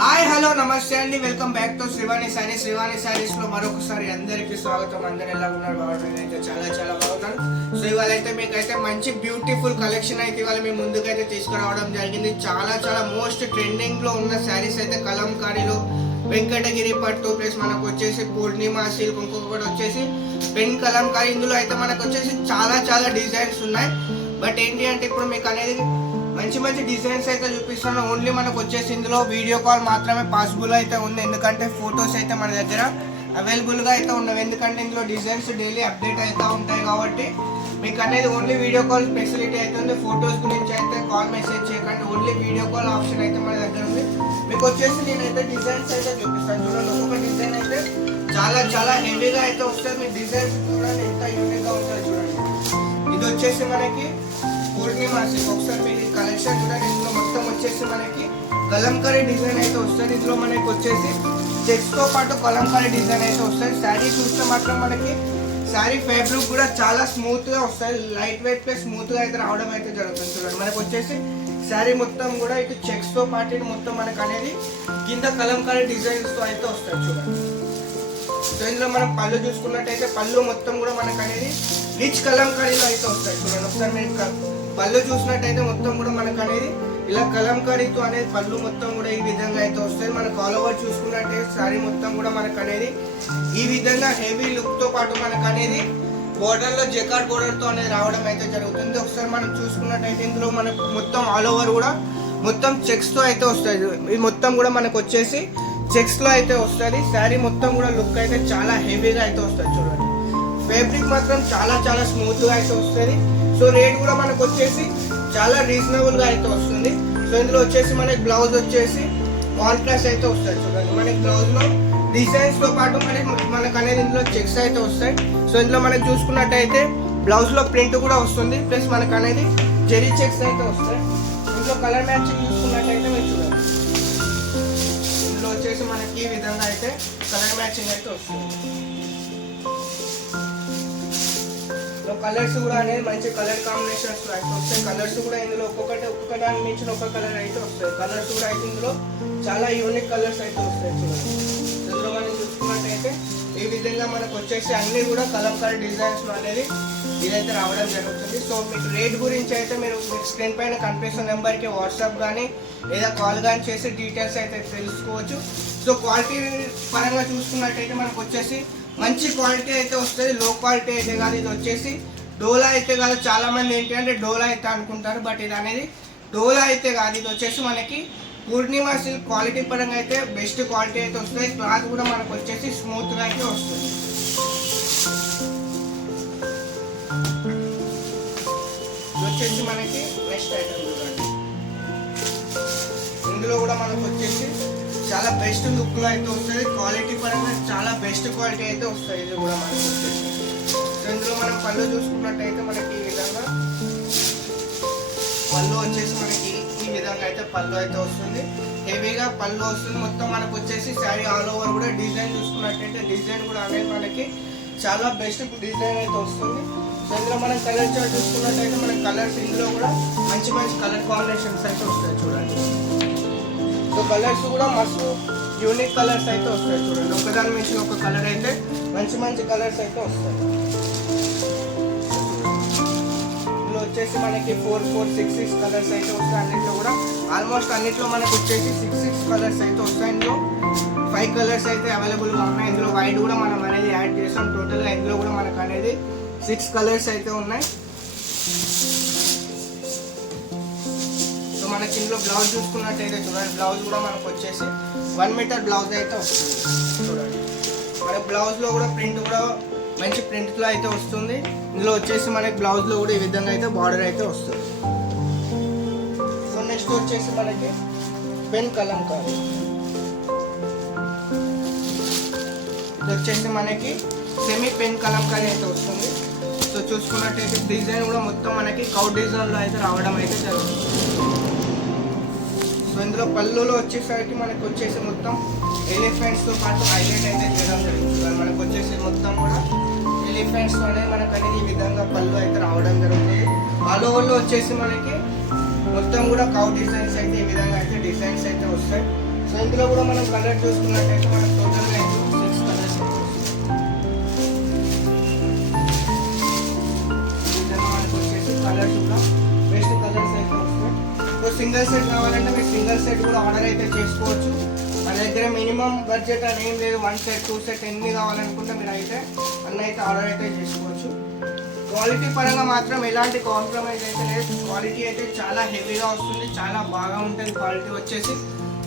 Hi hello నమస్తే అండి, welcome back to Srivani saris లో మరొకసారి అందరికీ స్వాగతం. అందరు ఎలా ఉన్నారు? బాగుంటుంది. అయితే చాలా బాగున్నాను. సో ఇవాళ అయితే మీకైతే మంచి బ్యూటిఫుల్ కలెక్షన్ అయితే ఇవాళ మీ ముందుకైతే తీసుకురావడం జరిగింది. చాలా మోస్ట్ ట్రెండింగ్ లో ఉన్న శారీస్ అయితే కలంకారీలో వెంకటగిరి పట్టు ప్లస్ మనకు వచ్చేసి పూర్ణిమ సిల్క్, ఇంకొకటి వచ్చేసి పెన్ కలంకారీ. ఇందులో అయితే మనకు వచ్చేసి చాలా డిజైన్స్ ఉన్నాయి. బట్ ఏంటి అంటే ఇప్పుడు మీకు అనేది మంచి డిజైన్స్ అయితే చూపిస్తున్నాను. ఓన్లీ మనకు వచ్చేసి ఇందులో వీడియో కాల్ మాత్రమే పాసిబుల్ అయితే ఉంది, ఎందుకంటే ఫొటోస్ అయితే మన దగ్గర అవైలబుల్గా అయితే ఉన్నవి. ఎందుకంటే ఇందులో డిజైన్స్ డైలీ అప్డేట్ అయితే ఉంటాయి కాబట్టి మీకు అనేది ఓన్లీ వీడియో కాల్ ఫెసిలిటీ అయితే ఉంది. ఫొటోస్ గురించి అయితే కాల్ మెసేజ్ చేయకండి, ఓన్లీ వీడియో కాల్ ఆప్షన్ అయితే మన దగ్గర ఉంది. మీకు వచ్చేసి నేనైతే డిజైన్స్ అయితే చూపిస్తాను. చూడండి, ఒక్కొక్క డిజైన్ అయితే చాలా హెవీగా అయితే వస్తుంది. మీ డిజైన్స్ చూడండి ఎంత యూనిక్గా ఉంటుంది. చూడండి, ఇది వచ్చేసి మనకి పూర్ణిమ సిల్క్. ఒకసారి మీరు ఈ కలెక్షన్ చూడండి. ఇందులో మొత్తం వచ్చేసి మనకి కలంకారీ డిజైన్ అయితే వస్తుంది. ఇందులో మనకి వచ్చేసి చెక్స్ తో పాటు కలంకారీ డిజైన్ అయితే వస్తుంది. శారీ చూస్తే మాత్రం మనకి శారీ ఫ్యాబ్రిక్ కూడా చాలా స్మూత్ గా వస్తుంది. లైట్ వెయిట్ ప్లస్ స్మూత్ గా అయితే రావడం అయితే జరుగుతుంది. చూడండి, మనకు వచ్చేసి శారీ మొత్తం కూడా ఇటు చెక్స్ తో పాటు ఇటు మొత్తం మనకు అనేది కింద కలంకారీ డిజైన్స్ తో అయితే వస్తుంది. చూడండి, సో ఇందులో మనం పళ్ళు చూసుకున్నట్టయితే పళ్ళు మొత్తం కూడా మనకు అనేది రిచ్ కలంకారీలో అయితే వస్తాయి. చూడండి, ఒకసారి మీరు పళ్ళు చూసినట్టయితే మొత్తం కూడా మనకు అనేది ఇలా కలంకారీతో అనేది పళ్ళు మొత్తం కూడా ఈ విధంగా అయితే వస్తాయి. మనకు ఆల్ ఓవర్ చూసుకున్నట్టయితే శారీ మొత్తం కూడా మనకు అనేది ఈ విధంగా హెవీ లుక్ తో పాటు మనకు అనేది బోర్డర్ లో జకార్డ్ బోర్డర్ తో అనేది రావడం అయితే జరుగుతుంది. ఒకసారి మనం చూసుకున్నట్టయితే ఇందులో మనకు మొత్తం ఆల్ ఓవర్ కూడా మొత్తం చెక్స్ తో అయితే వస్తాయి. ఇది మొత్తం కూడా మనకు వచ్చేసి చెక్స్ లో అయితే వస్తుంది. శారీ మొత్తం కూడా లుక్ అయితే చాలా హెవీగా అయితే వస్తుంది. చూడండి, ఫ్యాబ్రిక్ మాత్రం చాలా స్మూత్ గా అయితే వస్తుంది. సో రేట్ కూడా మనకు వచ్చేసి చాలా రీజనబుల్ గా అయితే వస్తుంది. సో ఇందులో వచ్చేసి మనకి బ్లౌజ్ వచ్చేసి కాంట్రాస్ట్ అయితే వస్తుంది. చూడండి, మనకి బ్లౌజ్ లో డిజైన్స్ తో పాటు మనకు అనేది ఇందులో చెక్స్ అయితే వస్తాయి. సో ఇందులో మనకి చూసుకున్నట్టయితే బ్లౌజ్ లో ప్రింట్ కూడా వస్తుంది, ప్లస్ మనకు అనేది జెరీ చెక్స్ అయితే వస్తాయి. ఇందులో కలర్ మ్యాచింగ్ చూసుకున్నట్టయితే మీరు చూడండి, ఇందులో వచ్చేసి మనకి ఈ విధంగా అయితే కలర్ మ్యాచింగ్ అయితే వస్తుంది. కలర్స్ కూడా అనేది మంచి కలర్ కాంబినేషన్స్ అయితే వస్తాయి. కలర్స్ కూడా ఇందులో ఒక్కొక్క దానికి మించిన ఒక కలర్ అయితే వస్తాయి. కలర్స్ కూడా అయితే ఇందులో చాలా యూనిక్ కలర్స్ అయితే వస్తాయి. చూడండి, ఇందులో మనం చూసుకున్నట్టయితే ఈ విధంగా మనకు వచ్చేసి అన్ని కూడా కలంకారీ డిజైన్స్ అనేది ఇదైతే రావడం జరుగుతుంది. సో మీకు రేట్ గురించి అయితే మీరు స్క్రీన్ పైన కనిపిస్తున్న నెంబర్కి వాట్సాప్ కానీ లేదా కాల్ కానీ చేసి డీటెయిల్స్ అయితే తెలుసుకోవచ్చు. సో క్వాలిటీ పరంగా చూసుకున్నట్టయితే మనకు వచ్చేసి మంచి క్వాలిటీ అయితే వస్తుంది. లో క్వాలిటీ అయితే కాదు, ఇది వచ్చేసి డోలా అయితే కాదు. చాలా మంది ఏంటి అంటే డోలా అయితే అనుకుంటారు, బట్ ఇది అనేది డోలా అయితే కాదు. ఇది వచ్చేసి మనకి పూర్ణిమ సిల్క్. క్వాలిటీ పరంగా అయితే బెస్ట్ క్వాలిటీ అయితే వస్తుంది. క్లాత్ కూడా మనకు వచ్చేసి స్మూత్ గా అయితే వస్తుంది. ఇది వచ్చేసి మనకి నెక్స్ట్ ఐటమ్ చూడండి. ఇందులో కూడా మనకు వచ్చేసి చాలా బెస్ట్ లుక్ లో అయితే వస్తుంది. క్వాలిటీ పరంగా చాలా బెస్ట్ క్వాలిటీ అయితే వస్తుంది. ఇది కూడా మనకు వచ్చేసి ఇందులో మనం పళ్ళు చూసుకున్నట్టయితే మనకి ఈ విధంగా పళ్ళు వచ్చేసి మనకి ఈ విధంగా అయితే పళ్ళు అయితే వస్తుంది. హెవీగా పళ్ళు వస్తుంది. మొత్తం మనకు వచ్చేసి శారీ ఆల్ ఓవర్ కూడా డిజైన్ చూసుకున్నట్టయితే డిజైన్ కూడా అనేది మనకి చాలా బెస్ట్ డిజైన్ అయితే వస్తుంది. సో ఇందులో మనం కలర్ చార్ట్ చూసుకున్నట్టయితే మనకి కలర్స్ ఇందులో కూడా మంచి కలర్ కాంబినేషన్స్ అయితే వస్తాయి. చూడండి, సో కలర్స్ కూడా మస్తు యూనిక్ కలర్స్ అయితే వస్తాయి. చూడండి, ఒకదాని మించి ఒక కలర్ అయితే మంచి కలర్స్ అయితే వస్తాయి. ఇందులో వచ్చేసి మనకి 4, 6 కలర్స్ అయితే వస్తాయి. అన్నింటిలో కూడా ఆల్మోస్ట్ అన్నింటిలో మనకు వచ్చేసి 6 కలర్స్ అయితే వస్తాయి. ఇందులో 5 కలర్స్ అయితే అవైలబుల్గా ఉన్నాయి. ఇందులో వైట్ కూడా మనం అనేది యాడ్ చేసాం. టోటల్గా ఇందులో కూడా మనకు అనేది 6 కలర్స్ అయితే ఉన్నాయి. మనకి ఇందులో బ్లౌజ్ చూసుకున్నట్టయితే చూడండి, బ్లౌజ్ కూడా మనకు వచ్చేసి 1 మీటర్ బ్లౌజ్ అయితే వస్తుంది. చూడండి, మన బ్లౌజ్లో కూడా ప్రింట్ కూడా మంచి ప్రింట్లో అయితే వస్తుంది. ఇందులో వచ్చేసి మనకి బ్లౌజ్లో కూడా ఈ విధంగా అయితే బార్డర్ అయితే వస్తుంది. సో నెక్స్ట్ వచ్చేసి మనకి పెన్ కలంకారీ. ఇది వచ్చేసి మనకి సెమీ పెన్ కలంకారీ అయితే వస్తుంది. సో చూసుకున్నట్టయితే డిజైన్ కూడా మొత్తం మనకి కౌ డిజైన్లో అయితే రావడం అయితే జరుగుతుంది. సో ఇందులో పళ్ళులో వచ్చేసరికి మనకు వచ్చేసి మొత్తం ఎలిఫెంట్స్తో పాటు హైలైట్ అయితే చేయడం జరుగుతుంది. మనకు వచ్చేసి మొత్తం కూడా ఎలిఫెంట్స్ అనేది మనకు అనేది ఈ విధంగా పళ్ళు అయితే రావడం జరుగుతుంది. ఆల్ ఓవర్లో వచ్చేసి మనకి మొత్తం కూడా కౌ డిజైన్స్ అయితే ఈ విధంగా అయితే డిజైన్స్ అయితే వస్తాయి. సో ఇందులో కూడా మనం కలర్ చూసుకున్నట్టయితే మనకు టోటల్గా 6 కలర్స్ మనకు వచ్చేసి కలర్స్ కూడా బెస్ట్ కలర్స్ అయితే వస్తాయి. సో సింగిల్ సెట్ కావాలంటే మీరు సింగిల్ సెట్ కూడా ఆర్డర్ అయితే చేసుకోవచ్చు. మన దగ్గర మినిమం బడ్జెట్ అని ఏం లేదు, 1 సెట్ 2 సెట్ ఎన్ని కావాలనుకుంటే మీరు అయితే అన్నీ అయితే ఆర్డర్ అయితే చేసుకోవచ్చు. క్వాలిటీ పరంగా మాత్రం ఎలాంటి కాంప్రమైజ్ అయితే లేదు. క్వాలిటీ అయితే చాలా హెవీగా వస్తుంది, చాలా బాగా ఉంటుంది క్వాలిటీ వచ్చేసి.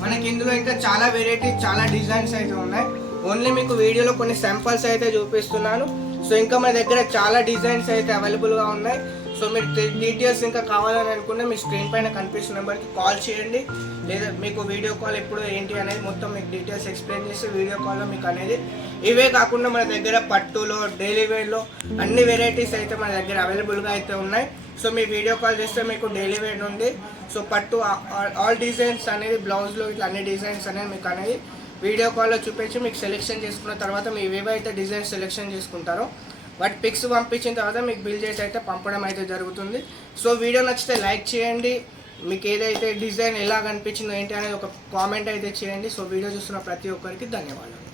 మనకి ఇందులో ఇంకా చాలా వెరైటీస్, చాలా డిజైన్స్ అయితే ఉన్నాయి. ఓన్లీ మీకు వీడియోలో కొన్ని శాంపల్స్ అయితే చూపిస్తున్నాను. సో ఇంకా మన దగ్గర చాలా డిజైన్స్ అయితే అవైలబుల్గా ఉన్నాయి. సో మీరు డీటెయిల్స్ ఇంకా కావాలని అనుకుంటే మీ స్క్రీన్ పైన కనిపిస్తున్న నెంబర్కి కాల్ చేయండి, లేదా మీకు వీడియో కాల్ ఎప్పుడు ఏంటి అనేది మొత్తం మీకు డీటెయిల్స్ ఎక్స్ప్లెయిన్ చేసి వీడియో కాల్లో మీకు అనేది. ఇవే కాకుండా మన దగ్గర పట్టులో, డైలీ వేర్లో అన్ని వెరైటీస్ అయితే మన దగ్గర అవైలబుల్గా అయితే ఉన్నాయి. సో మీ వీడియో కాల్ చేస్తే మీకు డైలీ వేర్ ఉంది. సో పట్టు ఆల్ డిజైన్స్ అనేది బ్లౌజ్లో ఇట్లా అన్ని డిజైన్స్ అనేది మీకు అనేది వీడియో కాల్లో చూపించి మీకు సెలెక్షన్ చేసుకున్న తర్వాత మీ ఏవైతే డిజైన్స్ సెలెక్షన్ చేసుకుంటారో వాటి పిక్స్ పంపించిన తర్వాత మీకు బిల్ చేసి అయితే పంపడం అయితే జరుగుతుంది. సో వీడియో నచ్చితే లైక్ చేయండి, మీకు ఏదైతే డిజైన్ ఎలా కనిపించిందో ఏంటి అనేది ఒక కామెంట్ అయితే చేయండి. సో వీడియో చూస్తున్న ప్రతి ఒక్కరికి ధన్యవాదాలు.